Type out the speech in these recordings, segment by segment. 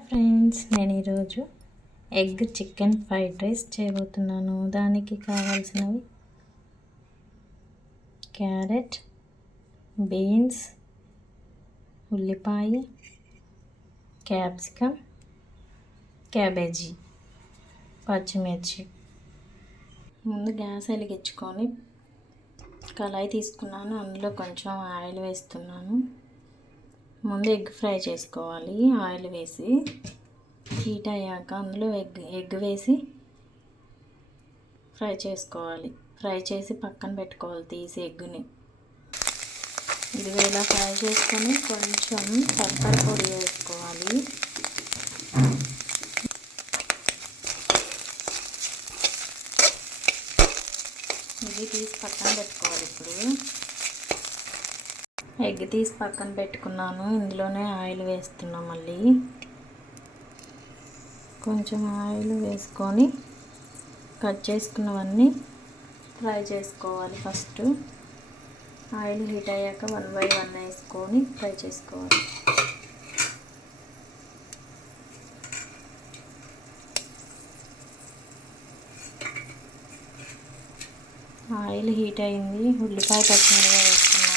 Hi friends, నేను ఈరోజు egg chicken fried rice చేయబోతున్నాను. దానికి కావాల్సినవి క్యారెట్, బీన్స్, ఉల్లిపాయ, క్యాప్సికమ్, క్యాబేజీ, పచ్చిమిర్చి. ముందు గ్యాస్ వెలిగించుకొని కళాయి తీసుకున్నాను. అందులో కొంచెం ఆయిల్ వేస్తున్నాను. ముందు ఎగ్ ఫ్రై చేసుకోవాలి. ఆయిల్ వేసి హీట్ అయ్యాక అందులో ఎగ్ వేసి ఫ్రై చేసుకోవాలి. ఫ్రై చేసి పక్కన పెట్టుకోవాలి తీసి ఎగ్గుని. ఇది ఇలా ఫ్రై చేసుకొని కొంచెం పెప్పర్ పొడి వేసుకోవాలి. ఇది తీసి పక్కన పెట్టుకోవాలి. ఇప్పుడు ఎగ్ తీసి పక్కన పెట్టుకున్నాను. ఇందులోనే ఆయిల్ వేస్తున్నాం. మళ్ళీ కొంచెం ఆయిల్ వేసుకొని కట్ చేసుకున్నవన్నీ ఫ్రై చేసుకోవాలి. ఫస్ట్ ఆయిల్ హీట్ అయ్యాక 1 by 1 వేసుకొని ఫ్రై చేసుకోవాలి. ఆయిల్ హీట్ అయింది. ఉల్లిపాయ పచ్చిమిరపకాయ వేస్తున్నాను.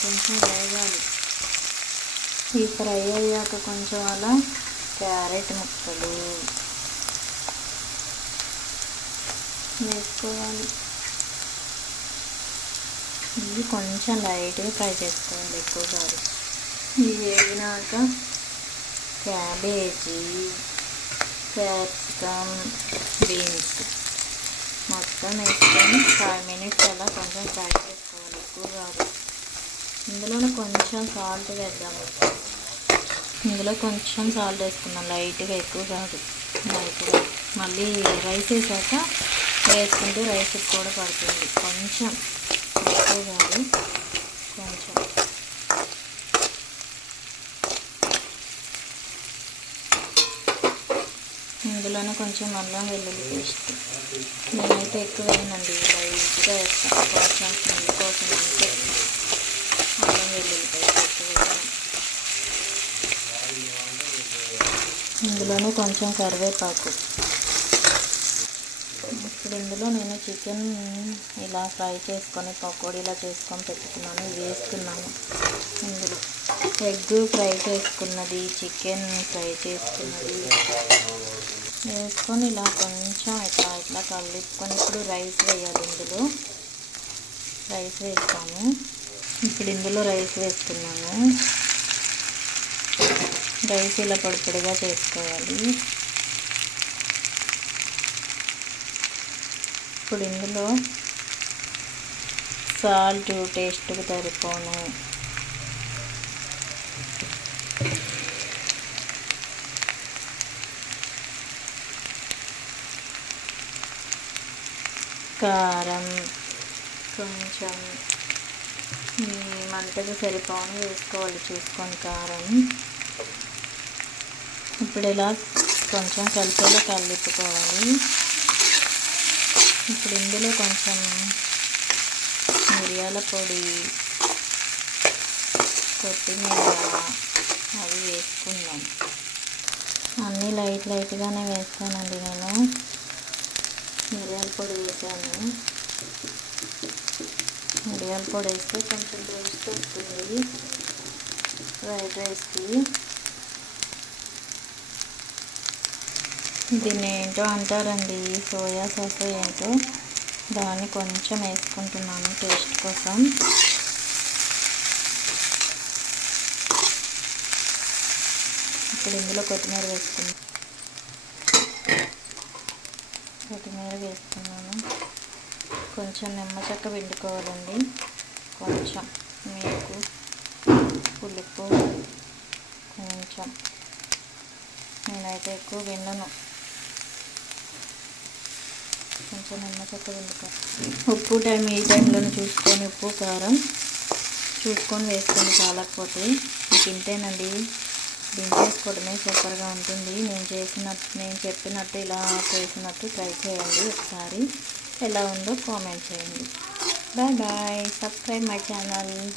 కొంచెం వేగాలి. ఈ ఫ్రై అయ్యాక కొంచెం అలా క్యారెట్ ముక్కలు వేసుకోవాలి. ఇది కొంచెం లైట్గా ఫ్రై చేసుకోవాలి, ఎక్కువ కాదు. ఇవి వేగినాక క్యాబేజీ, క్యాప్సికమ్, బీన్స్ మొత్తం వేసుకొని 5 minutes అలా కొంచెం ఫ్రై చేసుకోవాలి, ఎక్కువ కాదు. ఇందులోనే కొంచెం సాల్ట్ వేద్దాము. ఇందులో కొంచెం సాల్ట్ వేసుకున్నాం, లైట్గా, ఎక్కువ కాదు, లైట్గా. మళ్ళీ రైస్ వేసాక వేసుకుంటే రైస్కి కూడా పడుతుంది. కొంచెం, ఎక్కువ కాదు, కొంచెం. ఇందులోనే కొంచెం అల్లం వెల్లుల్లి పేస్ట్. నేనైతే ఎక్కువ వేయనండి, లైట్గా వేస్తాను, కొంచెం స్మెల్ కోసం అంతే. అల్లం వెల్లుల్లి పేస్ట్ ఎక్కువ వేయను. ఇందులోనే కొంచెం కరివేపాకు. ఇప్పుడు ఇందులో నేను చికెన్ ఇలా ఫ్రై చేసుకొని పకోడీలా చేసుకొని పెట్టుకున్నాను, ఇవి వేస్తున్నాను. ఇందులో ఎగ్ ఫ్రై చేసుకున్నది, చికెన్ ఫ్రై చేసుకున్నది వేసుకొని ఇలా కొంచెం ఇట్లా కలుపుకొని ఇప్పుడు రైస్ వేయాలి. ఇందులో రైస్ వేస్తాను. ఇప్పుడు ఇందులో రైస్ వేస్తున్నాను. రైస్ ఇలా పొడిగా చేసుకోవాలి. ఇప్పుడు ఇందులో సాల్ట్ టేస్ట్కి సరిపోను, కారం కొంచెం మంటకు సరిపోను వేసుకోవాలి, చూసుకొని కారం. ఇప్పుడు ఇలా కొంచెం కలిపేలా కలుపుకోవాలి. ఇప్పుడు ఇందులో కొంచెం మిరియాల పొడి, కొత్తిమీర అవి వేసుకున్నాం. అన్నీ లైట్గానే వేస్తానండి నేను. మిరియాల పొడి వేసాను. మిరియాల పొడి వేస్తే కొంచెం టేస్ట్ వస్తుంది ఫ్రైడ్ రైస్కి. దీన్ని ఏంటో అంటారండి, సోయా సాస్ ఏంటో, దాన్ని కొంచెం వేసుకుంటున్నాను టేస్ట్ కోసం. ఇప్పుడు ఇందులో కొత్తిమీర వేసుకున్నాను. కొంచెం నిమ్మచెక్క పిండుకోవాలండి. కొంచెం మీకు పులుపు కొంచెం, నేనైతే ఎక్కువ పిండను. కొంచెం నిమ్మచెక్క పిండుకో. ఉప్పు ఈ టైంలోనే చూసుకొని ఉప్పు కారం చూసుకొని వేసుకొని, చాలకపోతే తింటేనండి దించేసుకోవడమే సూపర్గా ఉంటుంది. నేను చెప్పినట్టు ఇలా చేసినట్టు ట్రై చేయండి ఒకసారి. ఎలా ఉందో కామెంట్ చేయండి. Bye bye. Subscribe my channel.